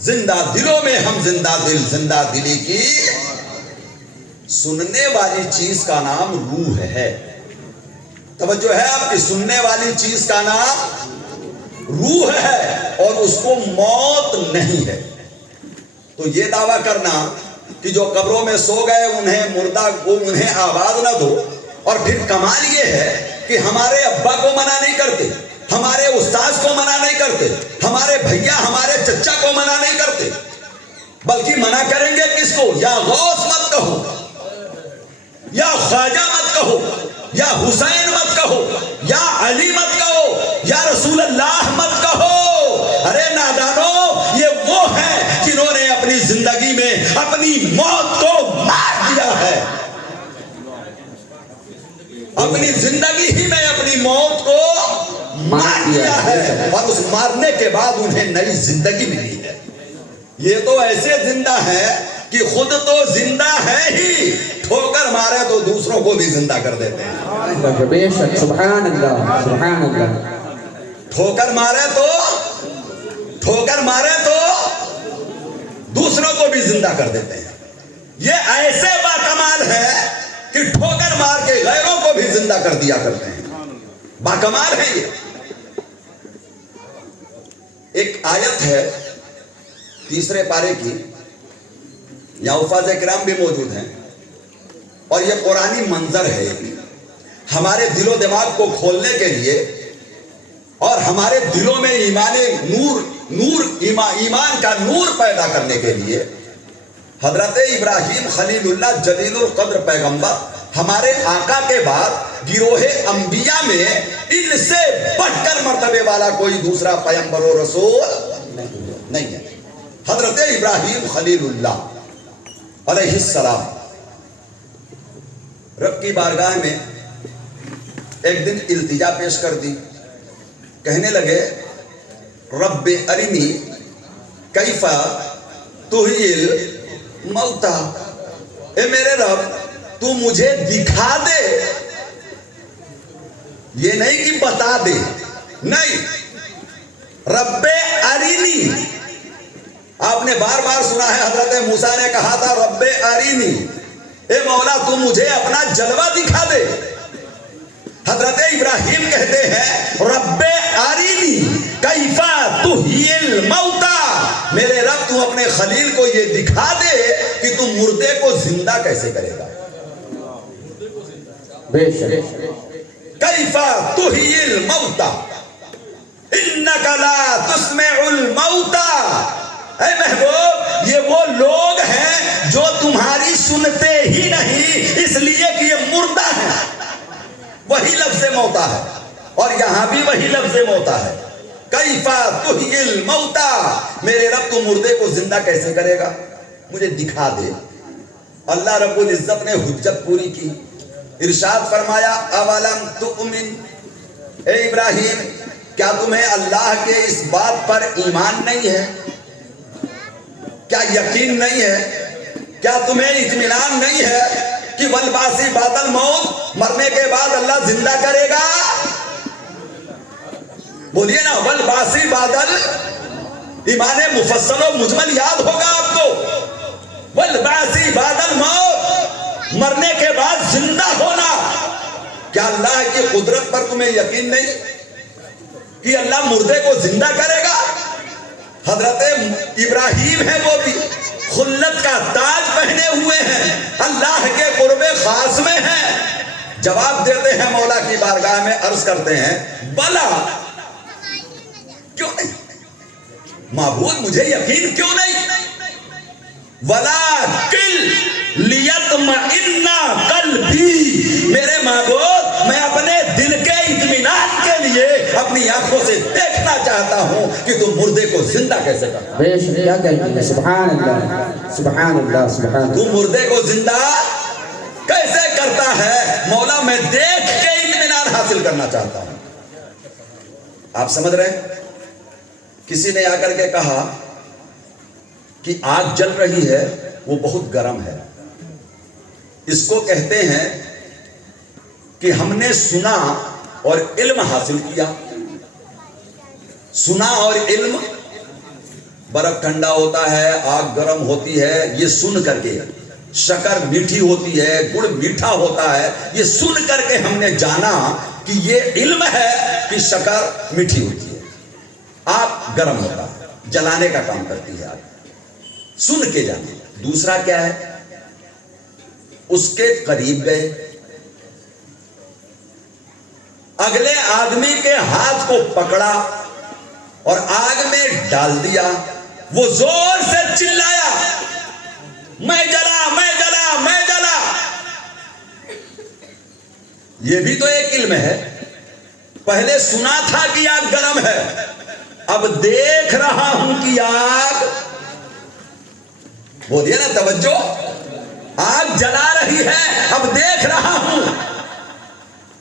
زندہ دلوں میں ہم زندہ دل، زندہ دلی کی سننے والی چیز کا نام روح ہے. توجہ ہے آپ کی؟ سننے والی چیز کا نام روح ہے اور اس کو موت نہیں ہے. تو یہ دعویٰ کرنا کہ جو قبروں میں سو گئے انہیں مردہ کو انہیں آواز نہ دو، اور پھر کمال یہ ہے کہ ہمارے ابا کو منع نہیں کرتے، ہمارے استاذ کو منع نہیں کرتے، ہمارے بھیا ہمارے چچا کو منع نہیں کرتے، بلکہ منع کریں گے کس کو؟ یا غوث مت کہو، یا خواجہ مت کہو، یا حسین مت کہو، یا علی مت کہو، یا رسول اللہ مت کہو. ارے نادانو، یہ وہ ہیں جنہوں نے اپنی زندگی میں اپنی موت کو مار دیا ہے. اپنی زندگی ہی میں اپنی موت کو مار دیا ہے، اور اس مارنے کے بعد انہیں نئی زندگی ملی ہے. یہ تو ایسے زندہ ہے کہ خود تو زندہ ہے ہی، ٹھوکر مارے تو دوسروں کو بھی زندہ کر دیتے ہیں. بے شک، سبحان اللہ، سبحان اللہ. ٹھوکر مارے تو دوسروں کو بھی زندہ کر دیتے ہیں. یہ ایسے باکمال ہے کہ ٹھوکر مار کے غیروں کو بھی زندہ کر دیا کرتے ہیں. باکمال ہے یہ. ایک آیت ہے 3 پارے کی، یہاں حفاظ کرام بھی موجود ہیں، اور یہ قرآنی منظر ہے ہمارے دل و دماغ کو کھولنے کے لیے اور ہمارے دلوں میں ایمان کا نور پیدا کرنے کے لیے. حضرت ابراہیم خلیل اللہ جلیل القدر پیغمبر ہمارے آقا کے بعد گروہ انبیاء میں ان سے بڑھ کر مرتبے والا کوئی دوسرا پیغمبر و رسول نہیں ہے. حضرت ابراہیم خلیل اللہ علیہ السلام رب کی بارگاہ میں ایک دن التجا پیش کر دی. کہنے لگے رب ارنی کیف تحیی الموتى، اے میرے رب تو مجھے دکھا دے، یہ نہیں کہ بتا دے، نہیں، رب ارنی. آپ نے بار بار سنا ہے حضرت موسیٰ نے کہا تھا رب ارنی، اے مولا تو مجھے اپنا جلوہ دکھا دے. حضرت ابراہیم کہتے ہیں رب ارنی کیف تحیی الموتى، میرے رب تو اپنے خلیل کو یہ دکھا دے کہ تم مردے کو زندہ کیسے کرے گا. بے شک. کیف تحیی الموتى انک لا تسمع الموتى. اے محبوب، یہ وہ لوگ ہیں جو تمہاری سنتے ہی نہیں، اس لیے کہ یہ مردہ ہیں. وہی لفظ موتا ہے، اور یہاں بھی وہی لفظ موتا ہے. کیف تحیی الموتى، میرے رب تو مردے کو زندہ کیسے کرے گا، مجھے دکھا دے. اللہ رب العزت نے حجت پوری کی. ارشاد فرمایا اولم تؤمن، اے ابراہیم کیا تمہیں اللہ کے اس بات پر ایمان نہیں ہے، کیا یقین نہیں ہے، کیا تمہیں اطمینان نہیں ہے کہ والباسی بعد الموت، مرنے کے بعد اللہ زندہ کرے گا. بولیے نا والباسی بعد ایمان مفصل و مجمل یاد ہوگا آپ کو. والباسی بعد الموت، مرنے کے بعد زندہ ہونا. کیا اللہ کی قدرت پر تمہیں یقین نہیں کہ اللہ مردے کو زندہ کرے گا؟ حضرت ابراہیم ہے، وہ بھی خلت کا تاج پہنے ہوئے ہیں، اللہ کے قرب خاص میں ہیں. جواب دیتے ہیں مولا کی بارگاہ میں، عرض کرتے ہیں بلا، کیوں نہیں معبود، مجھے یقین کیوں نہیں. وَلَكِنْ لِيَطْمَئِنَّ قَلْبِي، میرے معبود میں اپنے دل کے اطمینان کے لیے اپنی آنکھوں سے دیکھنا چاہتا ہوں کہ تم مردے کو زندہ کیسے کرتا. بے شک، کیا کہتے ہیں، سبحان اللہ، سبحان اللہ، سبحان اللہ. تم مردے کو زندہ کیسے کرتا ہے مولا، میں دیکھ کے اطمینان حاصل کرنا چاہتا ہوں. آپ سمجھ رہے ہیں؟ کسی نے آ کر کے کہا کہ آگ جل رہی ہے، وہ بہت گرم ہے، اس کو کہتے ہیں کہ ہم نے سنا اور علم حاصل کیا. سنا اور علم برف ٹھنڈا ہوتا ہے، آگ گرم ہوتی ہے، یہ سن کر کے شکر میٹھی ہوتی ہے، گڑ میٹھا ہوتا ہے، یہ سن کر کے ہم نے جانا کہ یہ علم ہے کہ شکر میٹھی ہوتی ہے، آگ گرم ہوتا ہے، جلانے کا کام کرتی ہے آگ، سن کے جانا۔ دوسرا کیا ہے؟ اس کے قریب گئے، اگلے آدمی کے ہاتھ کو پکڑا اور آگ میں ڈال دیا، وہ زور سے چلایا، میں جلا میں جلا میں جلا۔ یہ بھی تو ایک علم ہے، پہلے سنا تھا کہ آگ گرم ہے، اب دیکھ رہا ہوں کہ آگ، بولیے نا توجہ، آگ جلا رہی ہے، اب دیکھ رہا ہوں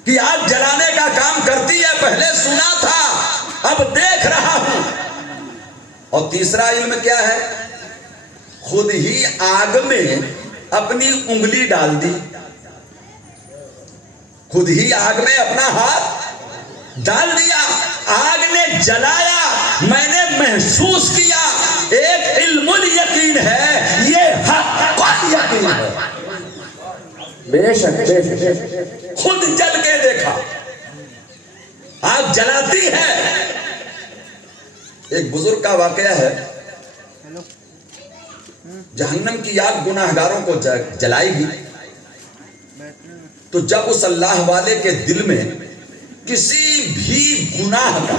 کہ آگ جلانے کا کام کرتی ہے، پہلے سنا تھا اب دیکھ رہا ہوں۔ اور تیسرا علم کیا ہے؟ خود ہی آگ میں اپنی انگلی ڈال دی، خود ہی آگ میں اپنا ہاتھ ڈال دیا، آگ نے جلایا، میں نے محسوس کیا، ایک علم الیقین ہے، یہ حق یقین ہے، بے شک بے شک۔ خود جل کے دیکھا، آگ جلاتی ہے۔ ایک بزرگ کا واقعہ ہے، جہنم کی آگ گناہگاروں کو جلائے گی، تو جب اس اللہ والے کے دل میں کسی بھی گناہ کا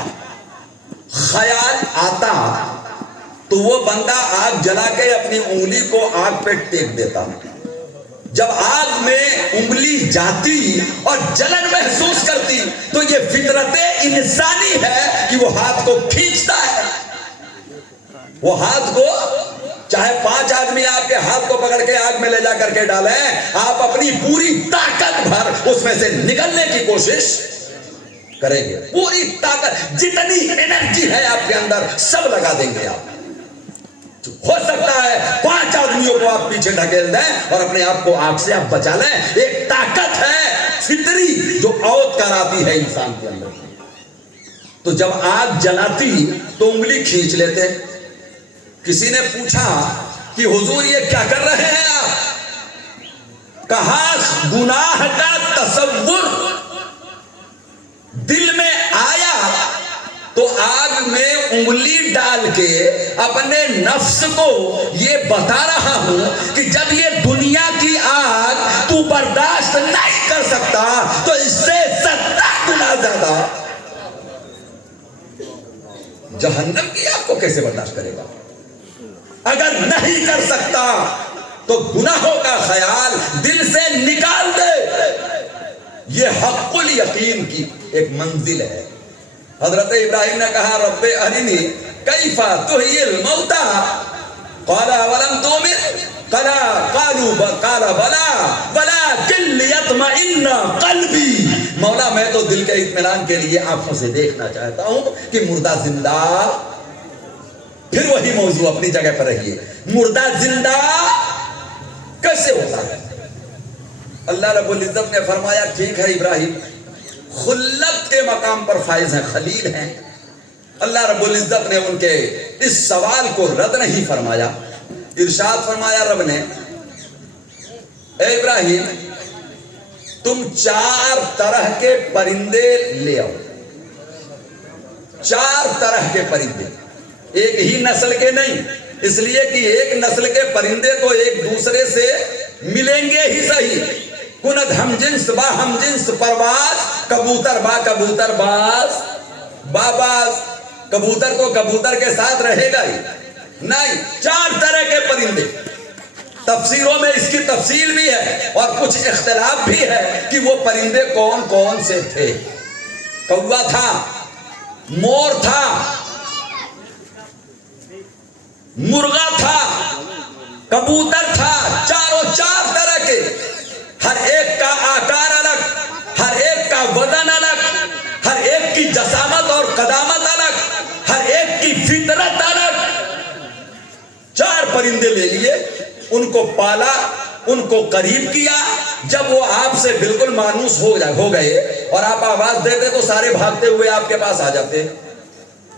خیال آتا تو وہ بندہ آگ جلا کے اپنی انگلی کو آگ پہ ٹیک دیتا۔ جب آگ میں انگلی جاتی اور جلن محسوس کرتی تو یہ فطرت انسانی ہے کہ وہ ہاتھ کو کھینچتا ہے، وہ ہاتھ کو، چاہے 5 آدمی آپ کے ہاتھ کو پکڑ کے آگ میں لے جا کر کے ڈالیں، آپ اپنی پوری طاقت بھر اس میں سے نکلنے کی کوشش کریں گے، پوری طاقت، جتنی انرجی ہے آپ کے اندر سب لگا دیں گے آپ۔ ہو سکتا ہے 5 آدمیوں کو آپ پیچھے ڈھکیل دیں اور اپنے آپ کو آگ سے آپ بچا لیں، ایک طاقت ہے فطری جو اوت کراتی ہے انسان کے اندر۔ تو جب آگ جلاتی تو انگلی کھینچ لیتے۔ کسی نے پوچھا کہ حضور یہ کیا کر رہے ہیں آپ؟ کہا گناہ کا تصور دل میں آیا تو آگ میں انگلی ڈال کے اپنے نفس کو یہ بتا رہا ہوں کہ جب یہ دنیا کی آگ تو برداشت نہیں کر سکتا تو اس سے 70 گنا زیادہ جہنم کی آگ کو کیسے برداشت کرے گا؟ اگر نہیں کر سکتا تو گناہوں کا خیال دل سے نکال دے۔ یہ حق الیقین کی ایک منزل ہے۔ حضرت ابراہیم نے کہا رب ارنی کیف تحیی الموتى قال اولم تؤمن قال بلا ولکن لیطمئن قلبی، مولا میں تو دل کے اطمینان کے لیے آنکھوں سے دیکھنا چاہتا ہوں کہ مردہ زندہ، پھر وہی موضوع اپنی جگہ پر رہیے، مردہ زندہ کیسے ہوتا ہے؟ اللہ رب العزت نے فرمایا ٹھیک ہے ابراہیم، خلت کے مقام پر فائز ہیں، خلیل ہیں۔ اللہ رب العزت نے ان کے اس سوال کو رد نہیں فرمایا، ارشاد فرمایا رب نے اے ابراہیم تم 4 طرح کے پرندے لے آؤ، 4 طرح کے پرندے، ایک ہی نسل کے نہیں، اس لیے کہ ایک نسل کے پرندے تو ایک دوسرے سے ملیں گے ہی صحیح، کنت ہم جنس با ہم جنس پرواز، کبوتر با کبوتر باز باز، کبوتر تو کبوتر کے ساتھ رہے گا ہی نہیں، 4 طرح کے پرندے۔ تفسیروں میں اس کی تفصیل بھی ہے اور کچھ اختلاف بھی ہے کہ وہ پرندے کون کون سے تھے۔ کوا تھا، مور تھا، مرغا تھا، کبوتر تھا، 4 طرح کے، ہر ایک کا آکار الگ، ہر ایک کا وزن الگ، ہر ایک کی جسامت اور قدامت الگ، ہر ایک کی فطرت الگ۔ 4 پرندے لے لیے، ان کو پالا، ان کو قریب کیا، جب وہ آپ سے بالکل مانوس ہو گئے اور آپ آواز دیتے تو سارے بھاگتے ہوئے آپ کے پاس آ جاتے،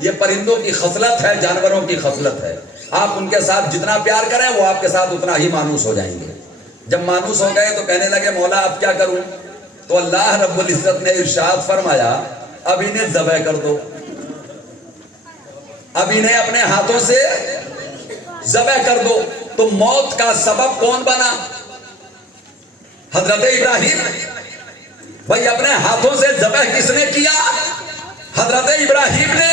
یہ پرندوں کی خصلت ہے، جانوروں کی خصلت ہے. آپ ان کے ساتھ جتنا پیار کریں وہ آپ کے ساتھ اتنا ہی مانوس ہو جائیں گے. جب مانوس ہو گئے تو کہنے لگے مولا اب کیا کروں؟ تو اللہ رب العزت نے ارشاد فرمایا اب انہیں ذبح کر دو. اب انہیں اپنے ہاتھوں سے ذبح کر دو. تو موت کا سبب کون بنا؟ حضرت ابراہیم. بھائی اپنے ہاتھوں سے ذبح کس نے کیا؟ حضرت ابراہیم نے.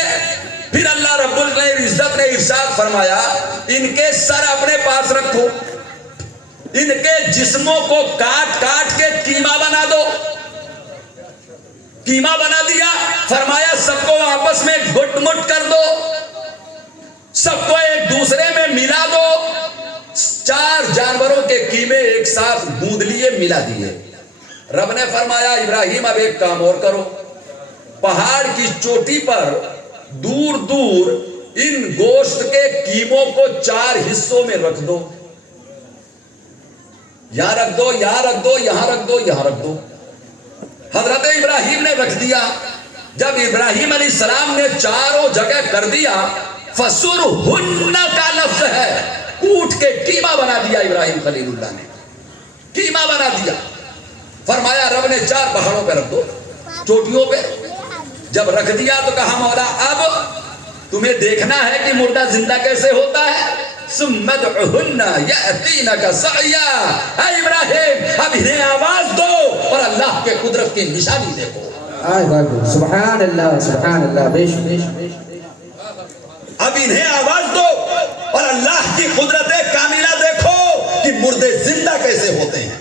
پھر اللہ رب العزت نے ارشاد فرمایا ان کے سر اپنے پاس رکھو، ان کے جسموں کو کاٹ کاٹ کے قیمہ بنا دو. قیمہ بنا دیا. فرمایا سب کو آپس میں گٹ مٹ کر دو، سب کو ایک دوسرے میں ملا دو. 4 جانوروں کے قیمے ایک ساتھ گوندھ لیے، ملا دیے. رب نے فرمایا ابراہیم اب ایک کام اور کرو، پہاڑ کی چوٹی پر دور دور ان گوشت کے قیموں کو 4 حصوں میں رکھ دو. یہاں رکھ دو، یہاں رکھ دو، یہاں رکھ دو، یہاں رکھ دو. حضرت ابراہیم نے رکھ دیا. جب ابراہیم علیہ السلام نے چاروں جگہ کر دیا، فَسُرْهُنَّ کا لفظ ہے، کوٹ کے قیمہ بنا دیا. ابراہیم خلیل اللہ نے قیمہ بنا دیا. فرمایا رب نے 4 پہاڑوں پہ رکھ دو، چوٹیوں پہ. جب رکھ دیا تو کہا مولا اب تمہیں دیکھنا ہے کہ مردہ زندہ کیسے ہوتا ہے. ثُمَّ ادْعُهُنَّ يَأْتِينَكَ سَعْيًا. اے ابراہیم اب انہیں آواز دو اور اللہ کے قدرت کی نشانی دیکھو. سبحان اللہ سبحان اللہ. بے شک. اب انہیں آواز دو اور اللہ کی قدرت کاملہ دیکھو کہ مردے زندہ کیسے ہوتے ہیں.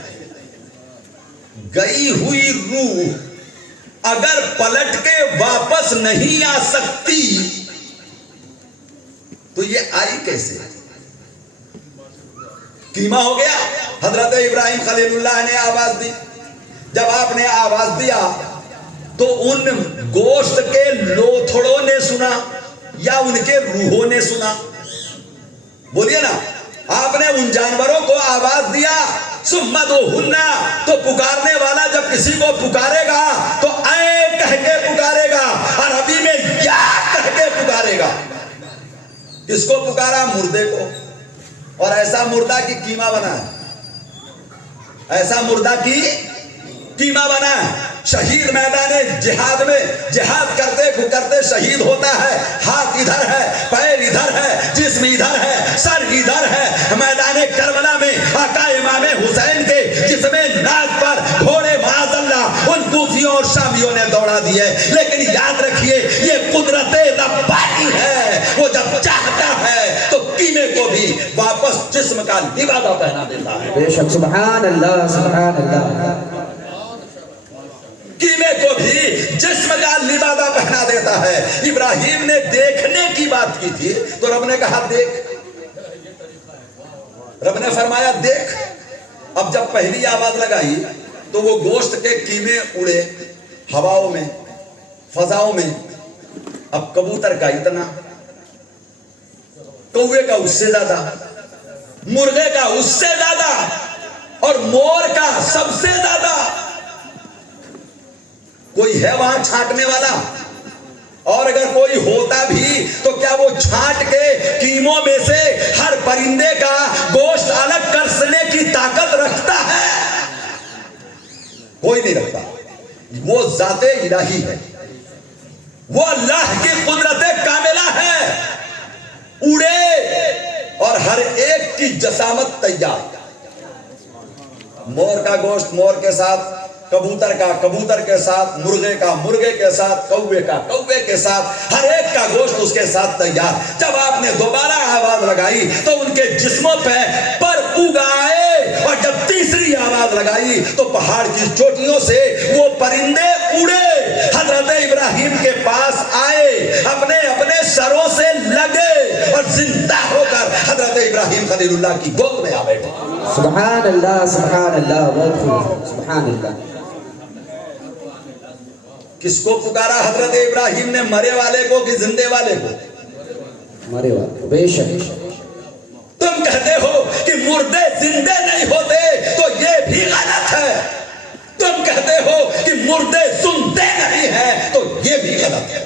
گئی ہوئی روح اگر پلٹ کے واپس نہیں آ سکتی تو یہ آئی کیسے؟ قیمہ ہو گیا. حضرت ابراہیم خلیل اللہ نے آواز دی. جب آپ نے آواز دیا تو ان گوشت کے لوتھڑوں نے سنا یا ان کے روحوں نے سنا؟ بولیے نا. آپ نے ان جانوروں کو آواز دیا ثم ادعوهن، تو پکارنے والا جب کسی کو پکارے گا تو اے کہہ کے پکارے گا، عربی میں یا کہہ کے پکارے گا. کس کو پکارا؟ مردے کو. اور ایسا مردہ کی قیمہ بنا ہے، ایسا مردہ کی قیمہ بنا ہے. شہید میدان جہاد میں جہاد کرتے کرتے شہید ہوتا ہے. ہاتھ ادھر ہے، پیر ادھر ہے، جسم ادھر ہے، سر ادھر ہے. میدان کربلا میں آقا امام حسین کے جسم ناک پر گھوڑے معاذ اللہ ان کوفیوں اور شامیوں نے دوڑا دیے. لیکن یاد رکھیے یہ قدرت ربانی ہے. وہ جب چاہتا ہے تو قیمے کو بھی واپس جسم کا لبادہ پہنا دیتا ہے. بے شک. سبحان اللہ سبحان اللہ. قیمے کو بھی جسم کا لبادہ پہنا دیتا ہے. ابراہیم نے دیکھنے کی بات کی تھی تو رب نے کہا دیکھ. رب نے فرمایا دیکھ. اب جب پہلی آواز لگائی تو وہ گوشت کے قیمے اڑے ہواؤں میں، فضاؤں میں. اب کبوتر کا اتنا، کوے کا اس سے زیادہ، مرغے کا اس سے زیادہ اور مور کا سب سے زیادہ. کوئی ہے وہاں چھانٹنے والا؟ اور اگر کوئی ہوتا بھی تو کیا وہ چھانٹ کے قیموں میں سے ہر پرندے کا گوشت الگ کرنے کی طاقت رکھتا ہے؟ کوئی نہیں رکھتا. وہ ذات الہی ہے، وہ اللہ کی قدرت کاملہ ہے. اڑے اور ہر ایک کی جسامت تیار. مور کا گوشت مور کے ساتھ، کبوتر کا کبوتر کے ساتھ، مرغے کا مرغے کے ساتھ، کوے کا کوے کے ساتھ، ہر ایک کا گوشت اس کے ساتھ تیار. جب آپ نے دوبارہ آواز لگائی تو ان کے جسموں پہ پر اگائے اور جب تیسری آواز لگائی تو پہاڑ کی چوٹیوں سے وہ پرندے اڑے، حضرت ابراہیم کے پاس آئے، اپنے اپنے سروں سے لگے اور زندہ ہو کر حضرت ابراہیم خلیل اللہ کی گود میں آ بیٹھے. سبحان اللہ سبحان اللہ. بہت خوب. سبحان اللہ. کس کو پکارا حضرت ابراہیم نے؟ مرے والے کو کہ زندے والے کو؟ مرے والے. بے شک. تم کہتے ہو کہ مردے زندے نہیں ہوتے تو یہ بھی غلط ہے. تم کہتے ہو کہ مردے سنتے نہیں ہیں تو یہ بھی غلط ہے.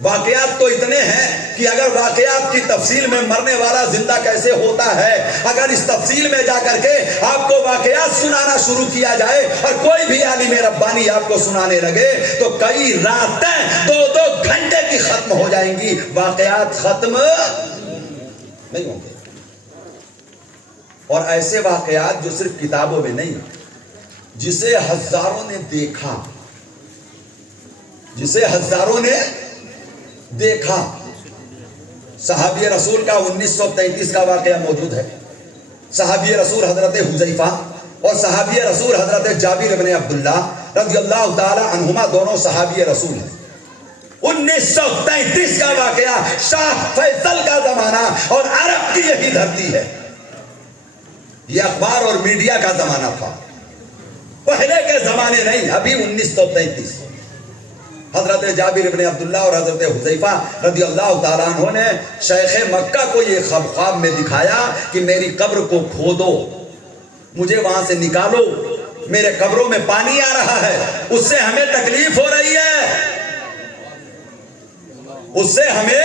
واقعات تو اتنے ہیں کہ اگر واقعات کی تفصیل میں مرنے والا زندہ کیسے ہوتا ہے، اگر اس تفصیل میں جا کر کے آپ کو واقعات سنانا شروع کیا جائے اور کوئی بھی عالم ربانی آپ کو سنانے لگے تو کئی راتیں 2-2 گھنٹے کی ختم ہو جائیں گی، واقعات ختم نہیں ہوں گے۔ اور ایسے واقعات جو صرف کتابوں میں نہیں، جسے ہزاروں نے دیکھا، جسے ہزاروں نے دیکھا۔ صحابی رسول کا 1933 کا واقعہ موجود ہے۔ صحابی رسول حضرت حذیفہ اور صحابی رسول حضرت جابر بن عبداللہ رضی اللہ تعالی عنہما دونوں صحابی رسول ہیں۔ 1933 کا واقعہ، شاہ فیصل کا زمانہ اور عرب کی یہی دھرتی ہے۔ یہ اخبار اور میڈیا کا زمانہ تھا، پہلے کے زمانے نہیں، ابھی 1933۔ حضرت جابر بن عبداللہ اور حضرت حذیفہ رضی اللہ تعالیٰ عنہ نے شیخ مکہ کو یہ خواب میں دکھایا کہ میری قبر کو کھودو، مجھے وہاں سے نکالو، میرے قبروں میں پانی آ رہا ہے، اس سے ہمیں تکلیف ہو رہی ہے، اس سے ہمیں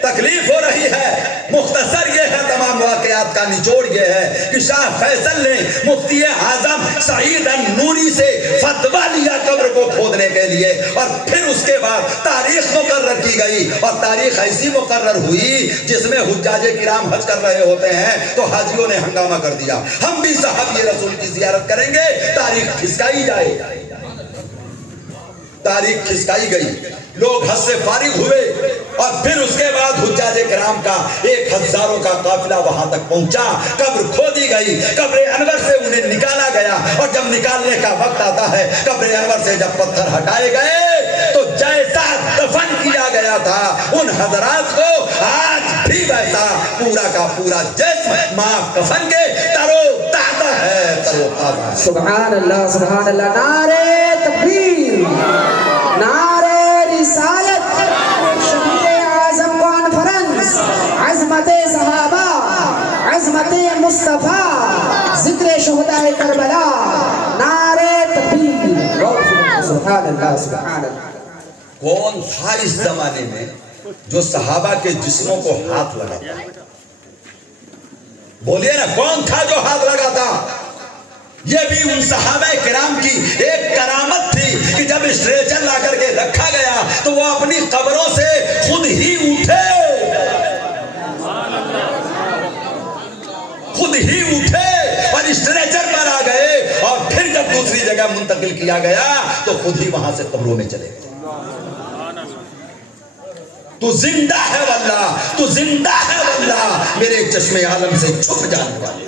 تکلیف ہو رہی ہے۔ مختصر یہ ہے، تمام واقعات کا نچوڑ یہ ہے کہ شاہ فیصل نے مفتی اعظم سعید النوری سے فتویٰ لیا قبر کو کھودنے کے لیے، اور پھر اس کے بعد تاریخ مقرر کی گئی، اور تاریخ ایسی مقرر ہوئی جس میں حجاج کرام حج کر رہے ہوتے ہیں تو حاجیوں نے ہنگامہ کر دیا، ہم بھی صحابی رسول کی زیارت کریں گے، تاریخ کھسکائی جائے، تاریخ کھسکائی گئی، لوگ حج سے فارغ ہوئے، اور پھر اس کے بعد حجاج کرام کا 1000 کا قافلہ وہاں تک پہنچا، قبر کھودی گئی، قبر انور سے انہیں نکالا گیا، اور جب نکالنے کا وقت آتا ہے، قبر انور سے جب پتھر ہٹائے گئے تو جیسا دفن کیا گیا تھا ان حضرات کو آج بھی ویسا پورا کا پورا جسم ماں کفن کے ترو تازہ ہے، ترو تازہ ہے۔ سبحان اللہ، سبحان اللہ، نعرہ تکبیر، نعرہ رسالت، شبیر اعظم کانفرنس، عظمت صحابہ، عظمت مصطفیٰ، ذکر شہداء کربلا، نعرہ تکبیر، سبحان اللہ، سبحان اللہ۔ کون تھا اس زمانے میں جو صحابہ کے جسموں کو ہاتھ لگاتا؟ بولیے نا، کون تھا جو ہاتھ لگاتا؟ یہ بھی ان صحابہ کرام کی ایک کرامت تھی کہ جب اسٹریچر لا کر کے رکھا گیا تو وہ اپنی قبروں سے خود ہی اٹھے، خود ہی اٹھے اور اسٹریچر پر آ گئے، اور پھر جب دوسری جگہ منتقل کیا گیا تو خود ہی وہاں سے قبروں میں چلے گئے۔ تو زندہ ہے واللہ، تو زندہ ہے واللہ، میرے چشم عالم سے چھپ جانے والے۔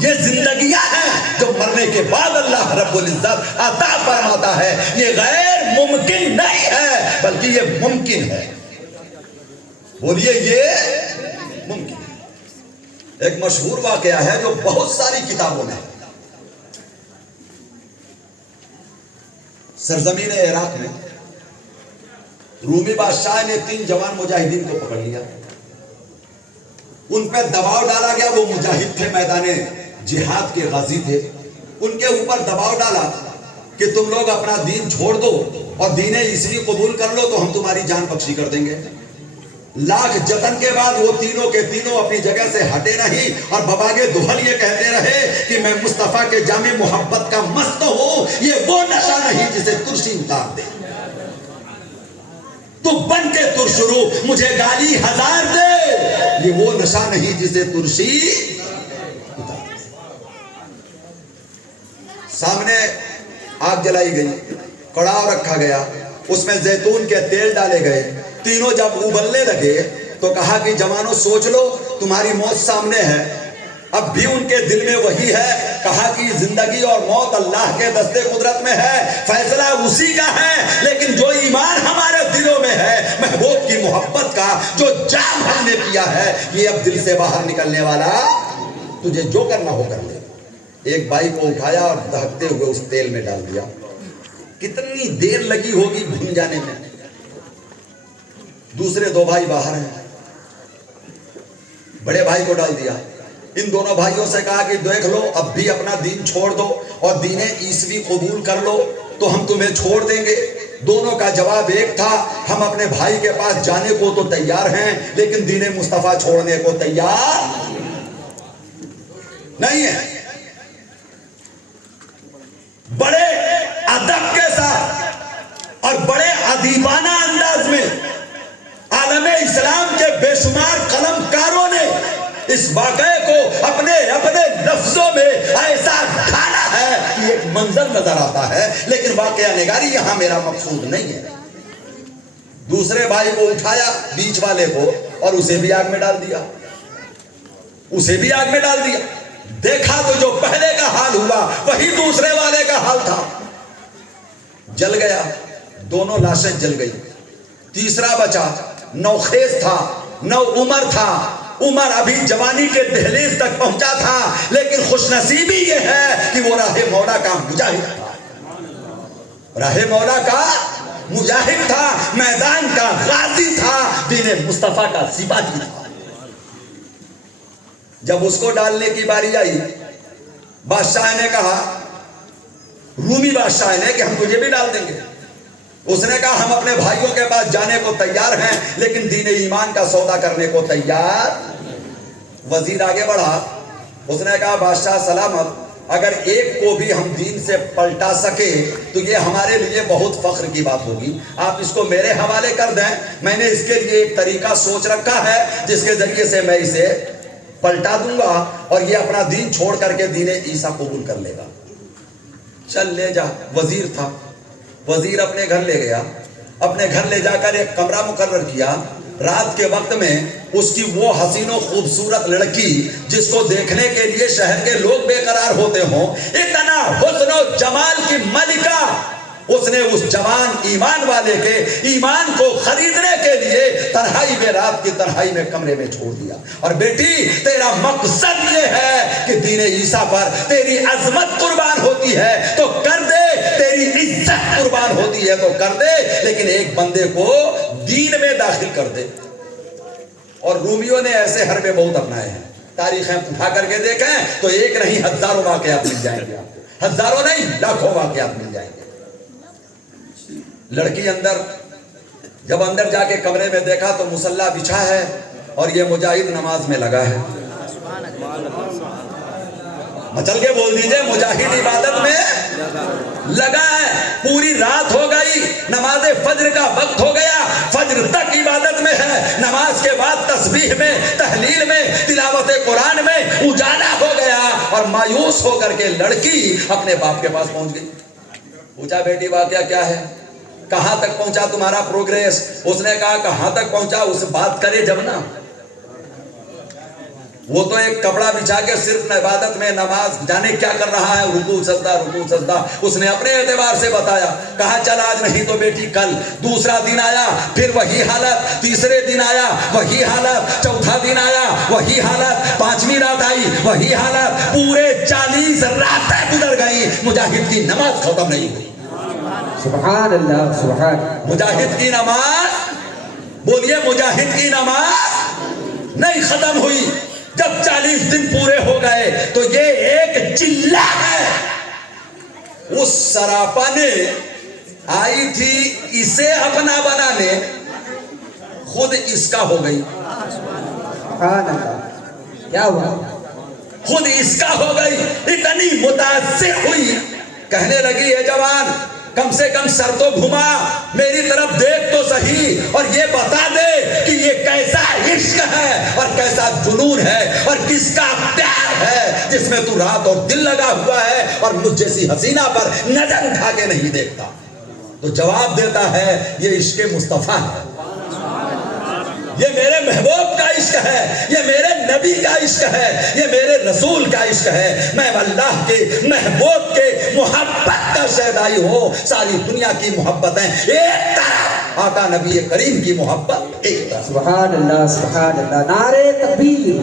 یہ زندگیاں ہیں جو مرنے کے بعد اللہ رب العزت عطا فرماتا ہے، یہ غیر ممکن نہیں ہے بلکہ یہ ممکن ہے۔ بولیے، یہ ممکن ہے۔ ایک مشہور واقعہ ہے جو بہت ساری کتابوں میں، سرزمین عراق میں رومی بادشاہ نے 3 جوان مجاہدین کو پکڑ لیا، ان پہ دباؤ ڈالا گیا، وہ مجاہد تھے، میدان جہاد کے غازی تھے، ان کے اوپر دباؤ ڈالا کہ تم لوگ اپنا دین چھوڑ دو اور دین عیسوی قبول کر لو تو ہم تمہاری جان بخشی کر دیں گے۔ لاکھ جتن کے بعد وہ تینوں کے تینوں اپنی جگہ سے ہٹے نہیں، اور بباگے دہل یہ کہتے رہے کہ میں مصطفیٰ کے جامع محبت کا مست ہوں، یہ وہ نشہ نہیں جسے ترشی اتار دے، تو بن کے ترشرو مجھے گالی 1000 دے، یہ وہ نشہ نہیں جسے ترشی اتار دے۔ سامنے آگ جلائی گئی، کڑاہ رکھا گیا، اس میں زیتون کے تیل ڈالے گئے، تینوں جب ابلنے لگے تو کہا کہ جوانوں سوچ لو، تمہاری موت سامنے ہے۔ اب بھی ان کے دل میں وہی ہے، کہا کہ زندگی اور موت اللہ کے دستے قدرت میں ہے، فیصلہ اسی کا ہے، لیکن جو ایمان ہمارے دلوں میں ہے، محبوب کی محبت کا جو جام ہم نے پیا ہے، یہ اب دل سے باہر نکلنے والا، تجھے جو کرنا ہو کر لے۔ ایک بھائی کو اٹھایا اور دہکتے ہوئے اس تیل میں ڈال دیا، کتنی دیر لگی ہوگی بھن جانے میں۔ دوسرے 2 بھائی باہر ہیں، بڑے بھائی کو ڈال دیا۔ ان دونوں بھائیوں سے کہا کہ دیکھ لو، اب بھی اپنا دین چھوڑ دو اور دین عیسوی قبول کر لو، تو ہم تمہیں چھوڑ دیں گے. دونوں کا جواب ایک تھا, ہم اپنے بھائی کے پاس جانے کو تو تیار ہیں لیکن دین مصطفیٰ چھوڑنے کو تیار نہیں ہے. بڑے ادب کے ساتھ اور بڑے ادیبانہ انداز میں عالم اسلام کے بے شمار قلم کاروں نے اس واقعے کو اپنے لفظوں میں ایسا ڈھالا ہے کہ ایک منظر نظر آتا ہے, لیکن واقعہ نگاری یہاں میرا مقصود نہیں ہے. دوسرے بھائی کو اٹھایا, بیچ والے کو, اور اسے بھی آگ میں ڈال دیا. دیکھا تو جو پہلے کا حال ہوا وہی دوسرے والے کا حال تھا. جل گیا, دونوں لاشیں جل گئی. تیسرا بچا, نوخیز تھا, نو عمر تھا. عمر ابھی جوانی کے دہلیز تک پہنچا تھا, لیکن خوش نصیبی یہ ہے کہ وہ راہ مولا کا مجاہد تھا. راہ مولا کا مجاہد تھا, میدان کا غازی تھا, دین مصطفیٰ کا سپاہی تھا. جب اس کو ڈالنے کی باری آئی, بادشاہ نے کہا, رومی بادشاہ نے, کہ ہم تجھے بھی ڈال دیں گے. اس نے کہا ہم اپنے بھائیوں کے پاس جانے کو تیار ہیں لیکن دین ایمان کا سودا کرنے کو تیار. وزیر آگے بڑھا, اس نے کہا بادشاہ سلامت, اگر ایک کو بھی ہم دین سے پلٹا سکے تو یہ ہمارے لیے بہت فخر کی بات ہوگی. آپ اس کو میرے حوالے کر دیں, میں نے اس کے لیے ایک طریقہ سوچ رکھا ہے جس کے ذریعے سے میں اسے پلٹا دوں گا اور یہ اپنا دین چھوڑ کر کے دین عیسیٰ قبول کر لے گا. چل لے جا. وزیر تھا, وزیر اپنے گھر لے گیا. اپنے گھر لے جا کر ایک کمرہ مقرر کیا. رات کے وقت میں اس کی وہ حسین و خوبصورت لڑکی جس کو دیکھنے کے لیے شہر کے لوگ بے قرار ہوتے ہوں, اتنا حسن و جمال کی ملکہ, اس نے اس جوان ایمان والے کے ایمان کو خریدنے کے لیے تنہائی میں, رات کی تنہائی میں کمرے میں چھوڑ دیا. اور بیٹی تیرا مقصد یہ ہے کہ دین عیسیٰ پر تیری عظمت قربان ہوتی ہے تو کر دے, تیری عزت قربان ہوتی ہے تو کر دے, لیکن ایک بندے کو دین میں داخل کر دے. اور رومیوں نے ایسے حربے بہت اپنائے ہیں. تاریخیں اٹھا کر کے دیکھیں تو ایک نہیں ہزاروں واقعات مل جائیں گے آپ کو. ہزاروں نہیں, لاکھوں واقعات مل جائیں گے. لڑکی اندر, جب اندر جا کے کمرے میں دیکھا تو مصلی بچھا ہے اور یہ مجاہد نماز میں لگا ہے. مچل کے بول دیجئے, مجاہد عبادت میں لگا ہے. پوری رات ہو گئی, نماز فجر کا وقت ہو گیا, فجر تک عبادت میں ہے. نماز کے بعد تسبیح میں, تحلیل میں, تلاوت قرآن میں اجالا ہو گیا اور مایوس ہو کر کے لڑکی اپنے باپ کے پاس پہنچ گئی. پوچھا بیٹی واقعہ کیا ہے, کہاں تک پہنچا تمہارا پروگریس؟ اس نے کہا کہاں تک پہنچا, اس بات کرے جب نا. وہ تو ایک کپڑا بچھا کے صرف عبادت میں, نماز جانے کیا کر رہا ہے, رکوع سجدہ اس نے اپنے اعتبار سے بتایا. کہا چل آج نہیں تو بیٹی کل. دوسرا دن آیا, پھر وہی حالت. تیسرے دن آیا, وہی حالت. چوتھا دن آیا, وہی حالت. پانچویں رات آئی, وہی حالت. پورے 40 راتیں گزر گئی, مجاہد کی نماز ختم نہیں ہوئی. سبحان اللہ, سبحان. مجاہد کی نماز, بولیے مجاہد کی نماز نہیں ختم ہوئی. جب 40 دن پورے ہو گئے تو یہ ایک چلہ ہے. اس سراپا نے آئی تھی اسے اپنا بنانے, خود اس کا ہو گئی. سبحان اللہ. کیا ہوا؟ خود اس کا ہو گئی. اتنی متاثر ہوئی, کہنے لگی ہے جوان کم سے کم سر تو گھما, میری طرف دیکھ تو صحیح اور یہ بتا دے کہ یہ کیسا عشق ہے اور کیسا جنون ہے اور کس کا پیار ہے جس میں تو رات اور دل لگا ہوا ہے اور مجھ جیسی حسینہ پر نظر اٹھا کے نہیں دیکھتا. تو جواب دیتا ہے یہ عشق مصطفیٰ ہے, یہ میرے محبوب کا عشق ہے, یہ میرے نبی کا عشق ہے, یہ میرے رسول کا عشق ہے. میں اللہ کے محبوب کے محبت کا شہدائی ہوں. ساری دنیا کی محبتیں ایک طرف, آقا نبی کریم کی محبت ایک طرف. سبحان اللہ, سبحان اللہ. نعرے تکبیر,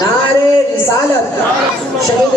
نعرے رسالت, شہید